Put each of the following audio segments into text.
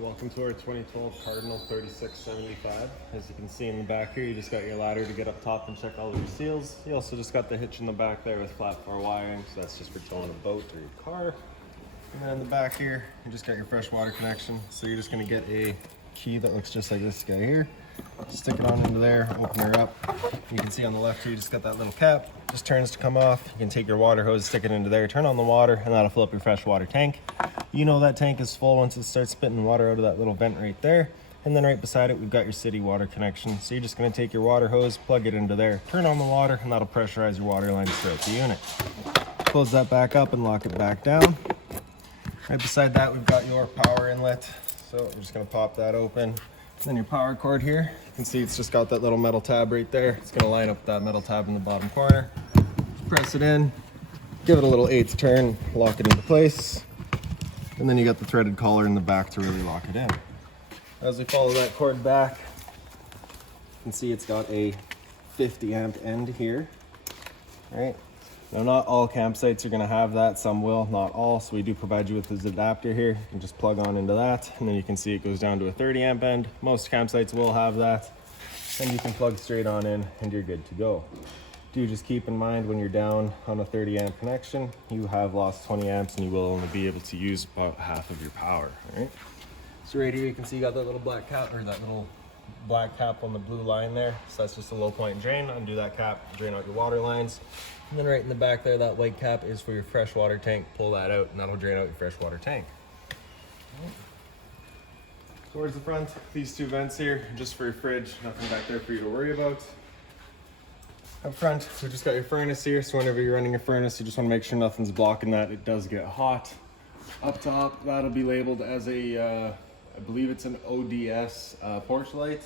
Welcome to our 2012 Cardinal 3675. As you can see in the back here, you just got your ladder to get up top and check all of your seals. You also just got the hitch in the back there with flat floor wiring, so that's just for towing a boat or your car. And then in the back here, you just got your fresh water connection. So you're just gonna get a key that looks just like this guy here. Stick it on into there, open her up. You can see on the left here, you just got that little cap. Just turns to come off. You can take your water hose, stick it into there, turn on the water, and that'll fill up your fresh water tank. You know that tank is full once it starts spitting water out of that little vent right there. And then right beside it, we've got your city water connection. So you're just gonna take your water hose, plug it into there, turn on the water, and that'll pressurize your water lines throughout the unit. Close that back up and lock it back down. Right beside that, we've got your power inlet. So we're just gonna pop that open. Then your power cord here, you can see it's just got that little metal tab right there. It's gonna line up with that metal tab in the bottom corner. Just press it in, give it a little 1/8 turn, lock it into place. And then you got the threaded collar in the back to really lock it in. As we follow that cord back, you can see it's got a 50 amp end here, right? Now, not all campsites are gonna have that, some will, not all, so we do provide you with this adapter here. You can just plug on into that, and then you can see it goes down to a 30 amp end. Most campsites will have that, and you can plug straight on in, and you're good to go. Do just keep in mind when you're down on a 30 amp connection, you have lost 20 amps, and you will only be able to use about half of your power, all right? So right here, you can see you got that little black cap, or that little black cap on the blue line there. So that's just a low point drain. Undo that cap, drain out your water lines. And then right in the back there, that white cap is for your freshwater tank. Pull that out and that'll drain out your freshwater tank. Towards the front, these two vents here, just for your fridge, nothing back there for you to worry about. Up front, we just got your furnace here, so whenever you're running your furnace, you just want to make sure nothing's blocking that. It does get hot. Up top, that'll be labeled as a, I believe it's an ODS porch light.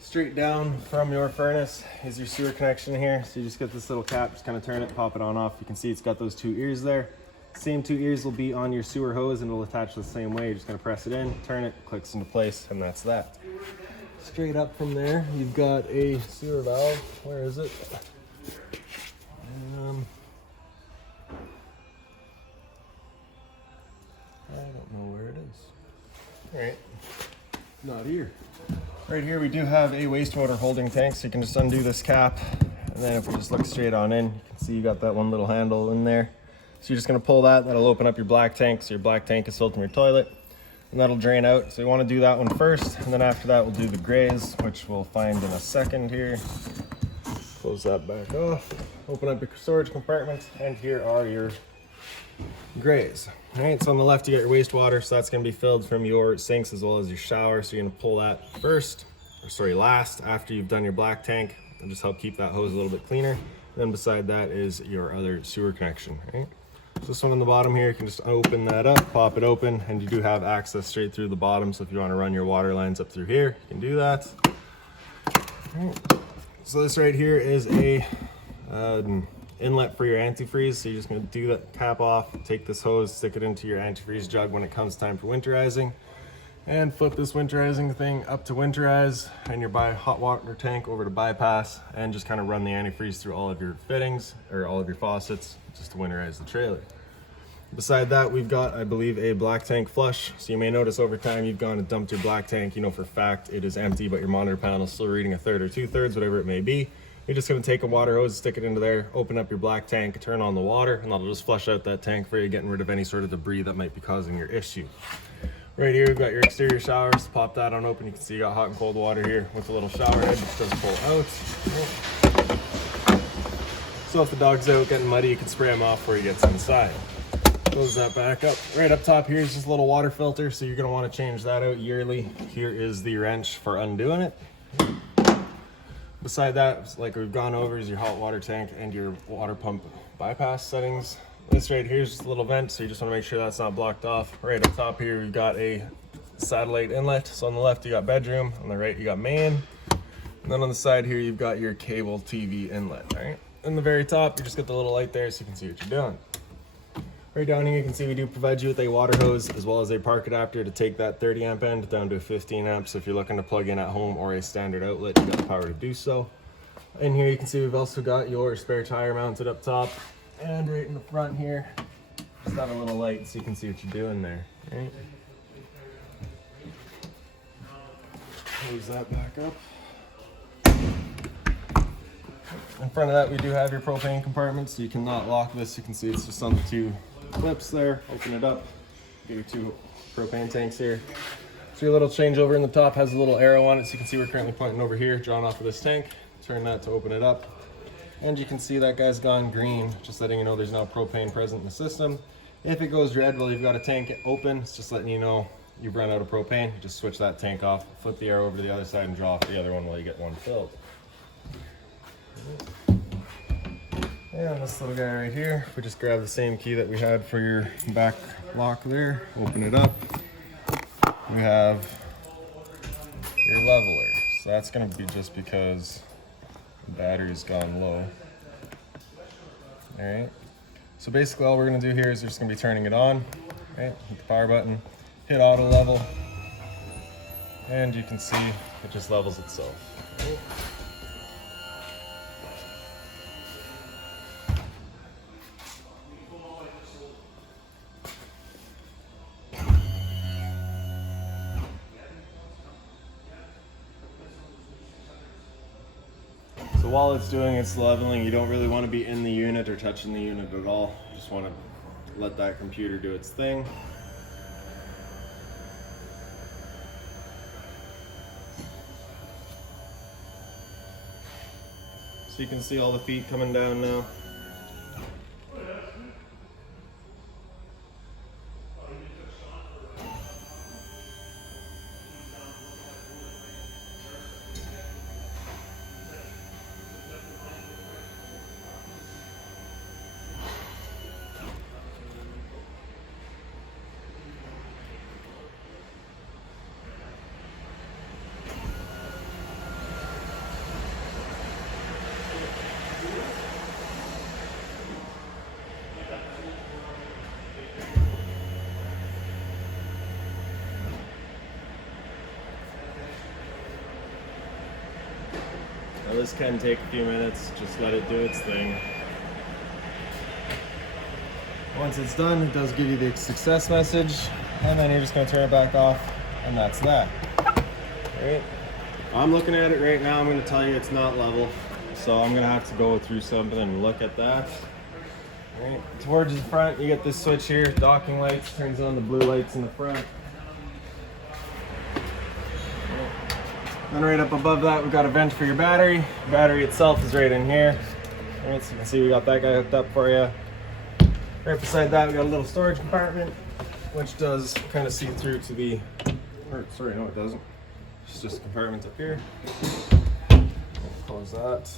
Straight down from your furnace is your sewer connection here. So you just get this little cap, just kind of turn it, pop it on off. You can see it's got those 2 ears there. Same 2 ears will be on your sewer hose and it'll attach the same way. You're just gonna press it in, turn it, clicks into place, and that's that. Straight up from there, you've got a sewer valve. Where is it? I don't know where it is. All right, not here. Right here we do have a wastewater holding tank, so you can just undo this cap, and then if we just look straight on in, you can see you got that one little handle in there. So you're just gonna pull that, that'll open up your black tank, so your black tank is filled from your toilet, and that'll drain out. So you wanna do that one first, and then after that we'll do the grays, which we'll find in a second here. Close that back off, open up your storage compartment, and here are your grays. All right, so on the left you got your wastewater, so that's going to be filled from your sinks as well as your shower. So you're going to pull that last after you've done your black tank. It'll just help keep that hose a little bit cleaner. And then beside that is your other sewer connection, right? So this one on the bottom here, you can just open that up, pop it open, and you do have access straight through the bottom. So if you want to run your water lines up through here, you can do that. All right. So this right here is a inlet for your antifreeze. So you're just going to do that cap off, take this hose, stick it into your antifreeze jug when it comes time for winterizing, and flip this winterizing thing up to winterize, and your hot water tank over to bypass, and just kind of run the antifreeze through all of your fittings or all of your faucets just to winterize the trailer. Beside that, we've got, I believe, a black tank flush. So you may notice over time you've gone and dumped your black tank. You know for a fact it is empty, but your monitor panel is still reading 1/3 or 2/3, whatever it may be. You're just gonna take a water hose, stick it into there, open up your black tank, turn on the water, and that'll just flush out that tank for you, getting rid of any sort of debris that might be causing your issue. Right here, we've got your exterior showers. Pop that on open. You can see you got hot and cold water here with a little shower head, which does pull out. So if the dog's out getting muddy, you can spray him off before he gets inside. Close that back up. Right up top here is just a little water filter, so you're gonna wanna change that out yearly. Here is the wrench for undoing it. Beside that, like we've gone over, is your hot water tank and your water pump bypass settings. This right here is just a little vent, so you just want to make sure that's not blocked off. Right up top here, we've got a satellite inlet. So on the left, you got bedroom. On the right, you got main. And then on the side here, you've got your cable TV inlet, all right? In the very top, you just got the little light there so you can see what you're doing. Right down here, you can see we do provide you with a water hose as well as a park adapter to take that 30 amp end down to 15 amps. So if you're looking to plug in at home or a standard outlet, you got the power to do so. In here, you can see we've also got your spare tire mounted up top. And right in the front here, just got a little light so you can see what you're doing there. Right? Close that back up. In front of that, we do have your propane compartment, so you cannot lock this. You can see it's just on the two clips there. Open it up, get your two propane tanks here. So your little changeover in the top has a little arrow on it, so you can see we're currently pointing over here, drawn off of this tank. Turn that to open it up. And you can see that guy's gone green, just letting you know there's no propane present in the system. If it goes red while you've got a tank open, it's just letting you know you've run out of propane. You just switch that tank off, flip the arrow over to the other side and draw off the other one while you get one filled. And this little guy right here, we just grab the same key that we had for your back lock there, open it up. We have your leveler. So that's gonna be just because the battery's gone low. All right. So basically all we're gonna do here is we're just gonna be turning it on, right? Hit the power button, hit auto level, and you can see it just levels itself. Right? So while it's doing its leveling, you don't really want to be in the unit or touching the unit at all. You just want to let that computer do its thing. So you can see all the feet coming down now. Now this can take a few minutes, just let it do its thing. Once it's done, it does give you the success message, and then you're just gonna turn it back off, and that's that. Right? I'm looking at it right now, I'm gonna tell you it's not level, so I'm gonna have to go through something and look at that. Right? Towards the front, you get this switch here, docking lights, turns on the blue lights in the front. Then right up above that, we've got a vent for your battery. The battery itself is right in here. All right, so you can see we got that guy hooked up for you. Right beside that, we got a little storage compartment, which does kind of see through to the, or sorry, no it doesn't. It's just a compartment up here. Close that.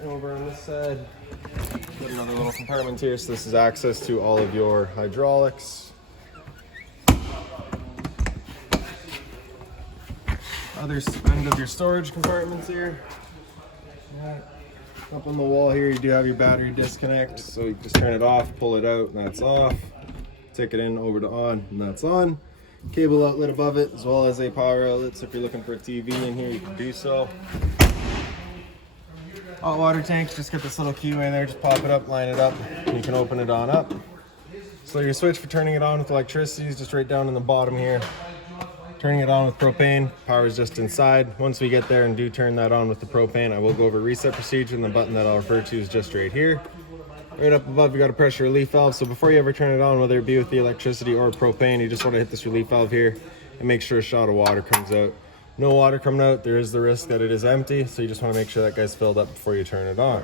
And over on this side, got another little compartment here. So this is access to all of your hydraulics. Other end of your storage compartments here. Yeah. Up on the wall here, you do have your battery disconnect, so you just turn it off, pull it out, and that's off. Take it in over to on, and that's on. Cable outlet above it, as well as a power outlet, so if you're looking for a TV in here, you can do so. Hot water tanks, just get this little keyway there, just pop it up, line it up, and you can open it on up. So your switch for turning it on with electricity is just right down in the bottom here. Turning it on with propane, power is just inside. Once we get there and do turn that on with the propane, I will go over reset procedure, and the button that I'll refer to is just right here. Right up above, you got a pressure relief valve. So before you ever turn it on, whether it be with the electricity or propane, you just want to hit this relief valve here and make sure a shot of water comes out. No water coming out, there is the risk that it is empty, so you just want to make sure that guy's filled up before you turn it on.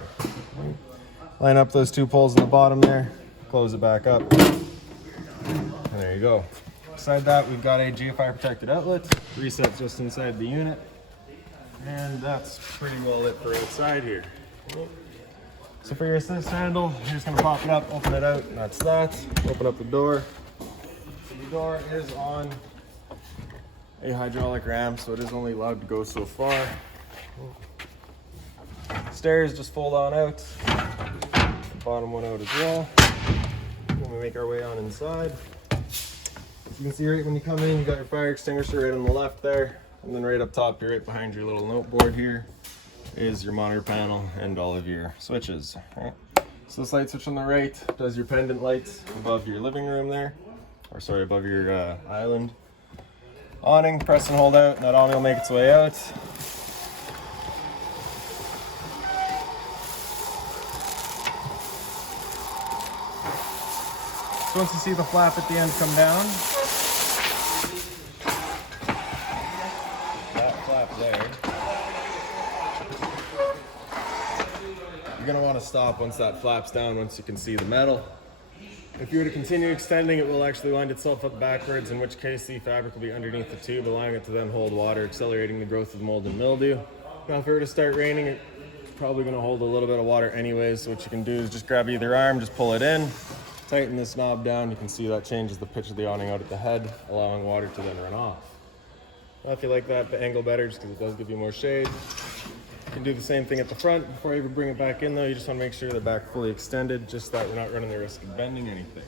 Line up those two poles in the bottom there, close it back up, and there you go. Beside that, we've got a GFI protected outlet. Reset just inside the unit. And that's pretty well it for outside here. So for your assist handle, you're just gonna pop it up, open it out, and that's that. Open up the door. The door is on a hydraulic ramp, so it is only allowed to go so far. Stairs just fold on out. The bottom one out as well. Then we make our way on inside. You can see right when you come in, you got your fire extinguisher right on the left there, and then right up top here, right behind your little note board here, is your monitor panel and all of your switches. Right? So this light switch on the right does your pendant lights above your living room there, or sorry, above your island. awning, press and hold out, and that awning will make its way out. So once you see the flap at the end come down, that flap there, you're going to want to stop once that flaps down, once you can see the metal. If you were to continue extending, it will actually wind itself up backwards, in which case the fabric will be underneath the tube, allowing it to then hold water, accelerating the growth of mold and mildew. Now if it were to start raining, it's probably going to hold a little bit of water anyways, so what you can do is just grab either arm, just pull it in, tighten this knob down. You can see that changes the pitch of the awning out at the head, allowing water to then run off. Now if you like that the angle better, just because it does give you more shade, you can do the same thing at the front. Before you ever bring it back in though, you just want to make sure the back fully extended, just that we're not running the risk of bending anything.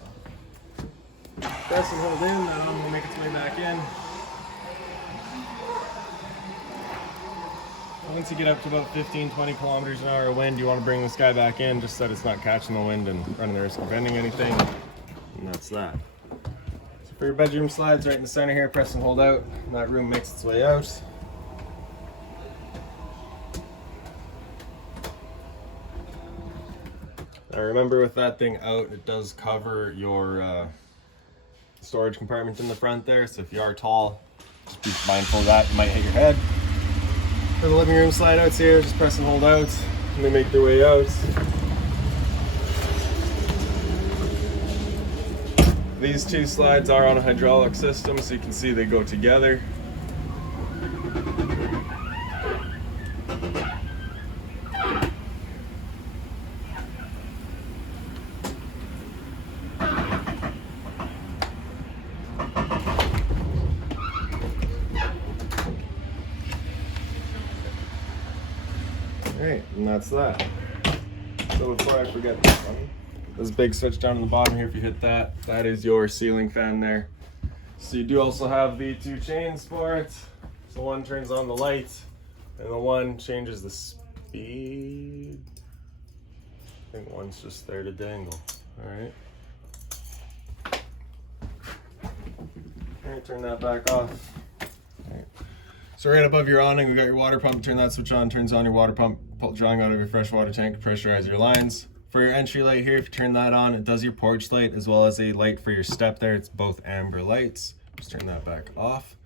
Press and hold in, that arm will make its way back in. Once you get up to about 15-20 kilometers an hour of wind, you want to bring this guy back in just so that it's not catching the wind and running the risk of bending anything. And that's that. So for your bedroom slides, right in the center here, press and hold out, and that room makes its way out. Now remember, with that thing out, it does cover your storage compartment in the front there, so if you are tall, just be mindful of that, you might hit your head. For the living room slide outs here, just press and hold out, and they make their way out. These two slides are on a hydraulic system, so you can see they go together. Alright, and that's that. So before I forget this one, this big switch down in the bottom here, if you hit that, that is your ceiling fan there. So you do also have the two chains for it. So one turns on the light, and the one changes the speed. I think one's just there to dangle. Alright. Alright, turn that back off. Alright. So right above your awning, we got your water pump. Turn that switch on, turns on your water pump, drawing out of your freshwater tank to pressurize your lines. For your entry light here, if you turn that on, it does your porch light as well as a light for your step there. It's both amber lights. Just turn that back off.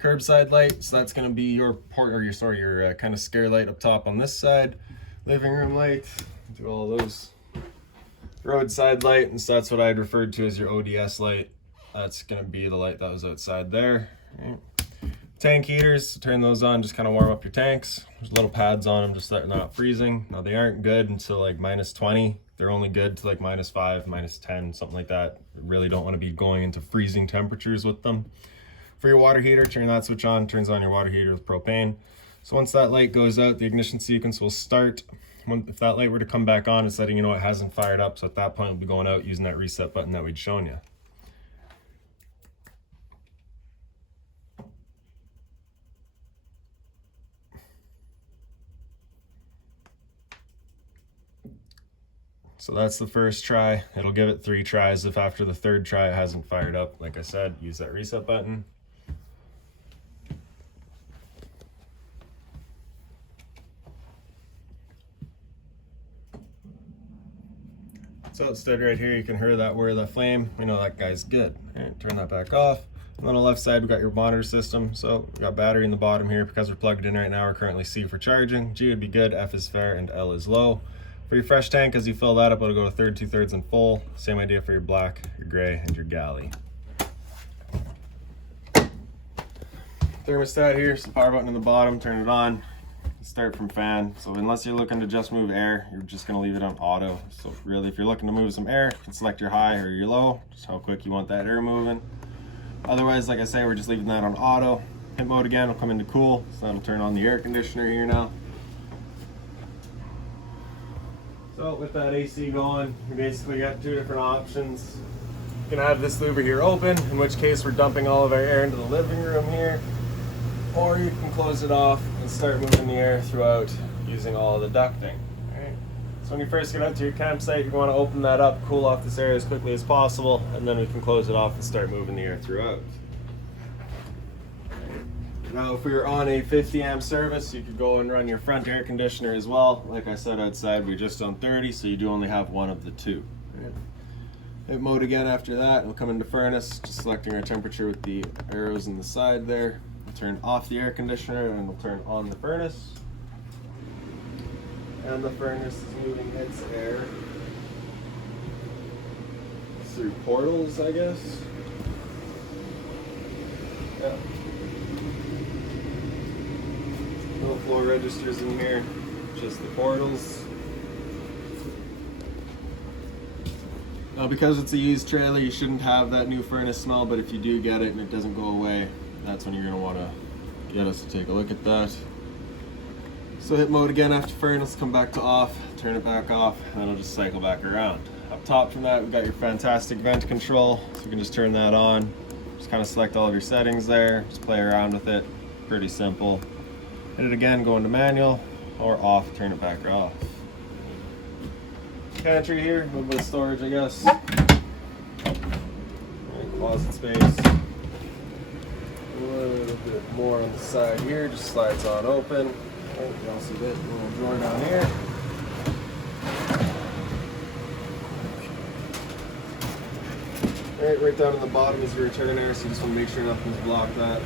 Curbside light, so that's going to be your your kind of scare light up top on this side. Living room light, do all those. Roadside light, and so that's what I'd referred to as your ODS light. That's going to be the light that was outside there. Right. Tank heaters, turn those on, just kind of warm up your tanks. There's little pads on them just so they're not freezing. Now they aren't good until like -20. They're only good to like -5, -10, something like that. You really don't want to be going into freezing temperatures with them. For your water heater, turn that switch on, turns on your water heater with propane. So once that light goes out, the ignition sequence will start. If that light were to come back on, it's letting you know it hasn't fired up. So at that point, we'll be going out using that reset button that we'd shown you. So that's the first try. It'll give it 3 tries. If after the 3rd try it hasn't fired up, like I said, use that reset button. So it stood right here. You can hear that whir, the flame. We know that guy's good. All right, turn that back off. And on the left side, we got your monitor system. So we got battery in the bottom here. Because we're plugged in right now, we're currently C for charging. G would be good, F is fair, and L is low. For your fresh tank, as you fill that up, it'll go to 1/3, 2/3, and full. Same idea for your black, your gray, and your galley. Thermostat here, so the power button in the bottom, turn it on. Start from fan. So unless you're looking to just move air, you're just gonna leave it on auto. So really, if you're looking to move some air, you can select your high or your low, just how quick you want that air moving. Otherwise, like I say, we're just leaving that on auto. Hit mode again, will come into cool, so that'll turn on the air conditioner here now. So with that AC going, you basically got 2 different options. You can have this louver here open, in which case we're dumping all of our air into the living room here. Or you can close it off and start moving the air throughout using all of the ducting. Alright. So when you first get out to your campsite, you want to open that up, cool off this area as quickly as possible, and then we can close it off and start moving the air throughout. Now, if we were on a 50 amp service, you could go and run your front air conditioner as well. Like I said, outside we're just on 30, so you do only have one of the two. Right. Hit mode again after that. We'll come into furnace, just selecting our temperature with the arrows in the side there. We'll turn off the air conditioner and we'll turn on the furnace. And the furnace is moving its air through portals, I guess. Yeah. No floor registers in here, just the portals. Now, because it's a used trailer, you shouldn't have that new furnace smell, but if you do get it and it doesn't go away, that's when you're going to want to get us to take a look at that. So hit mode again after furnace, come back to off, turn it back off, and it'll just cycle back around. Up top from that, we've got your fantastic vent control, so you can just turn that on. Just kind of select all of your settings there, just play around with it. Pretty simple. Hit it again, go into manual, or off, turn it back off. Pantry here, a little bit of storage, I guess. Right, closet space. A little bit more on the side here, just slides on open. Right, you also get a little drawer down here. Right down in the bottom is your return air, so you just want to make sure nothing's blocked that.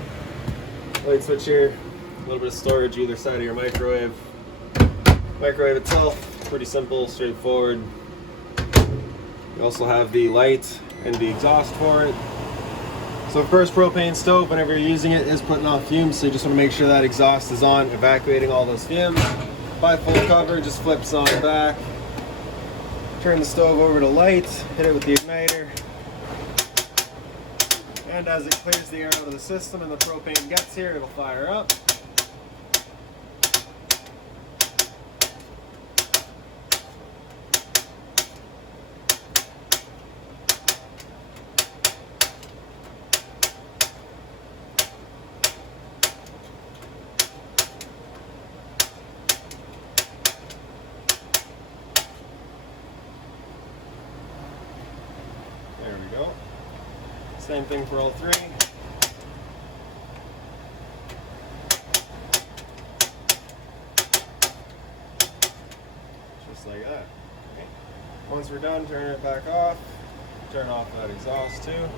Light switch here, a little bit of storage either side of your microwave. Microwave itself, pretty simple, straightforward. You also have the light and the exhaust for it. So first, propane stove, whenever you're using it, is putting off fumes, so you just want to make sure that exhaust is on, evacuating all those fumes. By full cover, just flips on back. Turn the stove over to light, hit it with the igniter. And as it clears the air out of the system and the propane gets here, it'll fire up. There we go. Same thing for all three. Just like that. Okay. Once we're done, turn it back off. Turn off that exhaust too.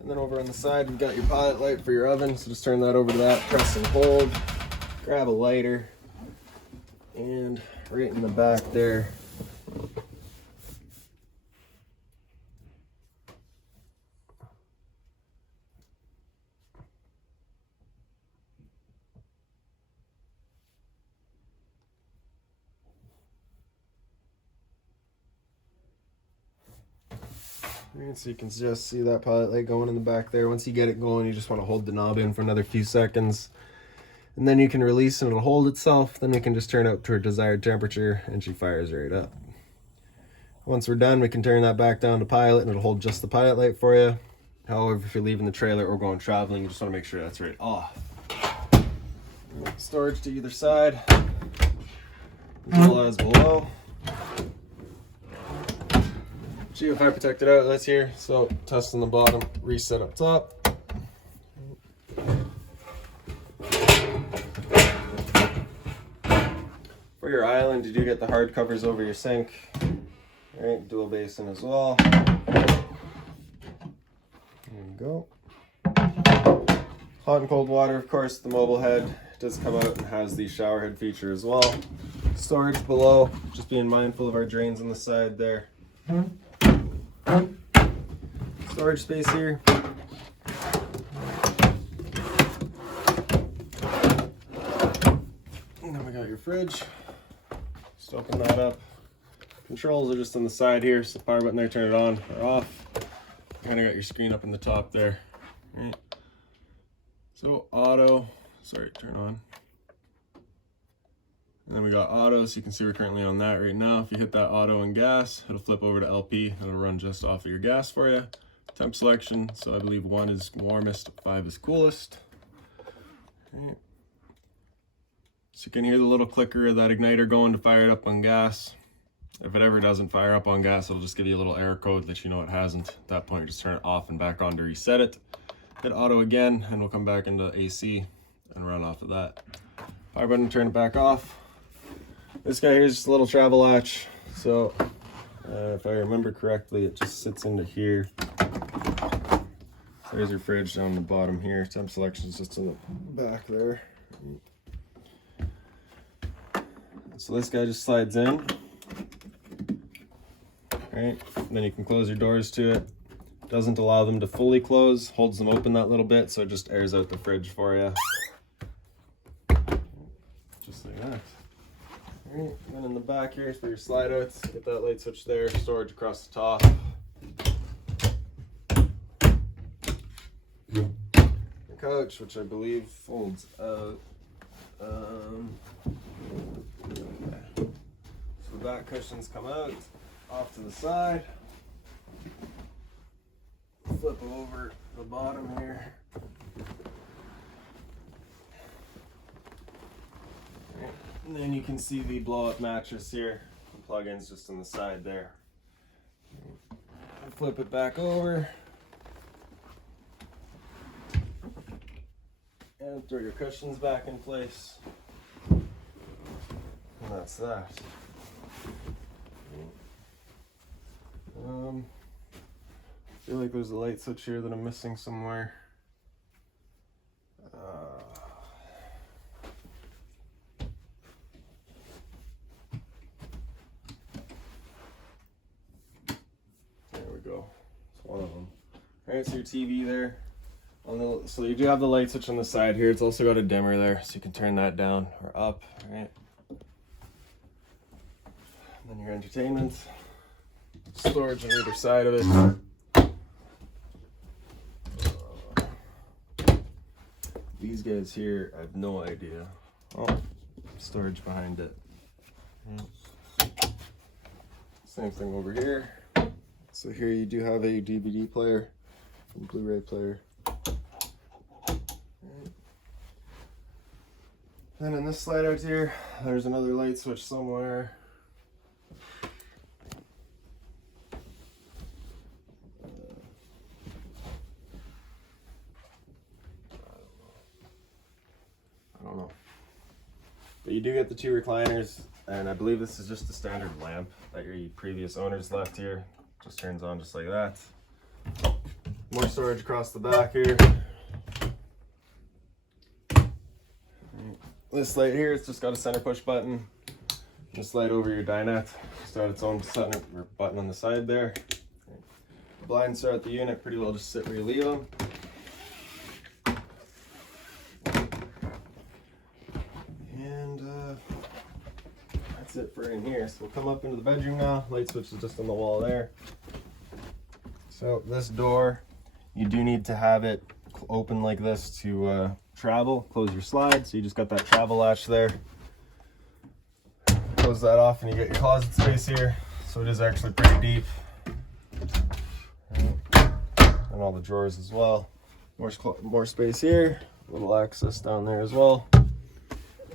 And then over on the side, we've got your pilot light for your oven. So just turn that over to that, press and hold. Grab a lighter. And right in the back there, so you can just see that pilot light going in the back there. Once you get it going, you just want to hold the knob in for another few seconds. And then you can release and it'll hold itself. Then we can just turn it to a desired temperature and she fires right up. Once we're done, we can turn that back down to pilot and it'll hold just the pilot light for you. However, if you're leaving the trailer or going traveling, you just want to make sure that's right off. Storage to either side, as well as below. Geofire protected outlets here, so test on the bottom, reset up top. For your island, you do get the hard covers over your sink. All right, dual basin as well. There you go. Hot and cold water, of course. The mobile head does come out and has the shower head feature as well. Storage below, just being mindful of our drains on the side there. Storage space here. And then we got your fridge. Just open that up. Controls are just on the side here, so the power button there, turn it on or off. Kind of got your screen up in the top there. Right. So auto, turn on. And then we got auto, so you can see we're currently on that right now. If you hit that auto and gas, it'll flip over to LP. It'll run just off of your gas for you. Temp selection, so I believe 1 is warmest, 5 is coolest. Okay. So you can hear the little clicker of that igniter going to fire it up on gas. If it ever doesn't fire up on gas, it'll just give you a little error code that you know it hasn't. At that point, just turn it off and back on to reset it. hit auto again, and we'll come back into AC and run off of that. Power button, turn it back off. This guy here is just a little travel latch. So if I remember correctly, it just sits into here. So there's your fridge down the bottom here. Temp selection is just in the back there. So this guy just slides in. Right, then you can close your doors to it. Doesn't allow them to fully close, holds them open that little bit, so it just airs out the fridge for you. Just like that. All right, and then in the back here is for your slide outs. Get that light switch there, storage across the top. The couch, which I believe folds out. So the back cushions come out, off to the side. Flip over the bottom here. And then you can see the blow-up mattress here. The plug-in's just on the side there. Flip it back over. And throw your cushions back in place. And that's that. I feel like there's a light switch here that I'm missing somewhere. There we go. It's one of them. Alright, so your TV there. So you do have the light switch on the side here. It's also got a dimmer there, so you can turn that down or up. Right. And then your entertainment. Storage on either side of it. These guys here, I have no idea. Oh, storage behind it. Same thing over here. So here you do have a DVD player and Blu-ray player. Then in this slide out here, there's another light switch somewhere. I don't know. But you do get the two recliners, and I believe this is just the standard lamp that your previous owners left here. Just turns on just like that. More storage across the back here. This light here, it's just got a center push button. Just slide over your dinette. It's got its own center button on the side there. The blinds throughout the unit pretty well just sit where you leave them. And that's it for in here. So we'll come up into the bedroom now. Light switch is just on the wall there. So this door, you do need to have it open like this to travel. Close your slide, so you just got that travel latch there. Close that off and you get your closet space here. So it is actually pretty deep. And all the drawers as well. More space here. A little access down there as well.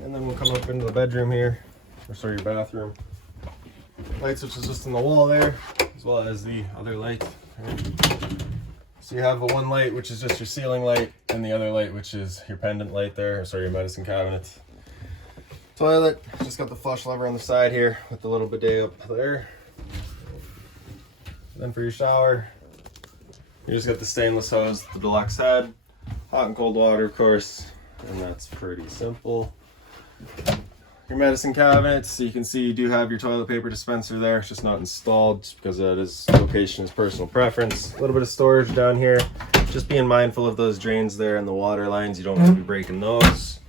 And then we'll come up into the bedroom here, or sorry, your bathroom. Light switch is just on the wall there, as well as the other light. So you have the one light, which is just your ceiling light, and the other light, which is your pendant light there, or sorry, your medicine cabinet. Toilet, just got the flush lever on the side here with the little bidet up there. And then for your shower, you just got the stainless hose, the deluxe head, hot and cold water, of course, and that's pretty simple. Your medicine cabinet, so you can see you do have your toilet paper dispenser there. It's just not installed just because that is location is personal preference. A little bit of storage down here. Just being mindful of those drains there and the water lines. You don't want to be breaking those.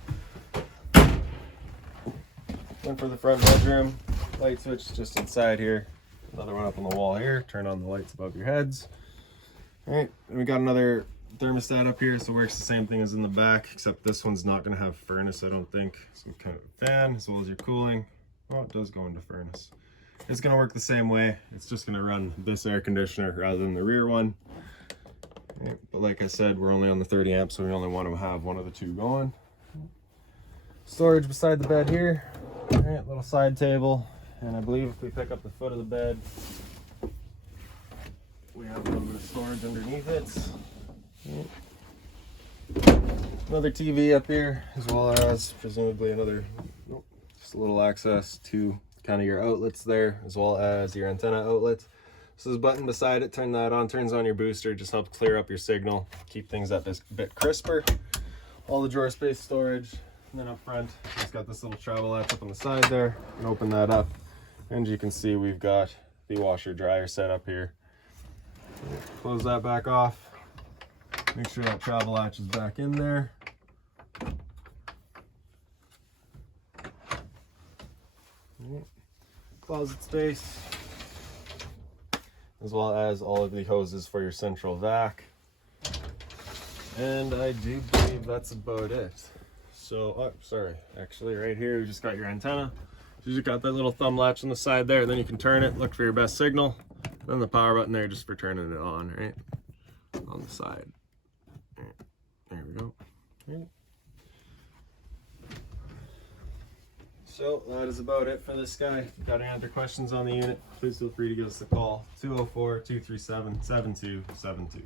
Then for the front bedroom, light switch just inside here. Another one up on the wall here. Turn on the lights above your heads. All right, and we got another thermostat up here, so it works the same thing as in the back, except this one's not going to have furnace, I don't think. Some kind of fan as well as your cooling. Oh, it does go into furnace. It's going to work the same way. It's just going to run this air conditioner rather than the rear one. Right, but like I said, we're only on the 30 amps, so we only want to have one of the two going. Storage beside the bed here. All right, little side table, and I believe if we pick up the foot of the bed, we have a little bit of storage underneath it. Another TV up here, as well as presumably another, nope, just a little access to kind of your outlets there, as well as your antenna outlets. So this button beside it, turn that on, turns on your booster, just helps clear up your signal, keep things a bit crisper. All the drawer space storage, and then up front, it's got this little travel latch up on the side there. You can open that up, and you can see we've got the washer dryer set up here. Close that back off. Make sure that travel latch is back in there. Closet space, as well as all of the hoses for your central vac. And I do believe that's about it. So, oh, sorry, actually right here, you just got your antenna. You just got that little thumb latch on the side there, then you can turn it, look for your best signal. Then the power button there just for turning it on, right? On the side. Right. There we go. Right. So that is about it for this guy. If you've got any other questions on the unit, please feel free to give us a call, 204-237-7272.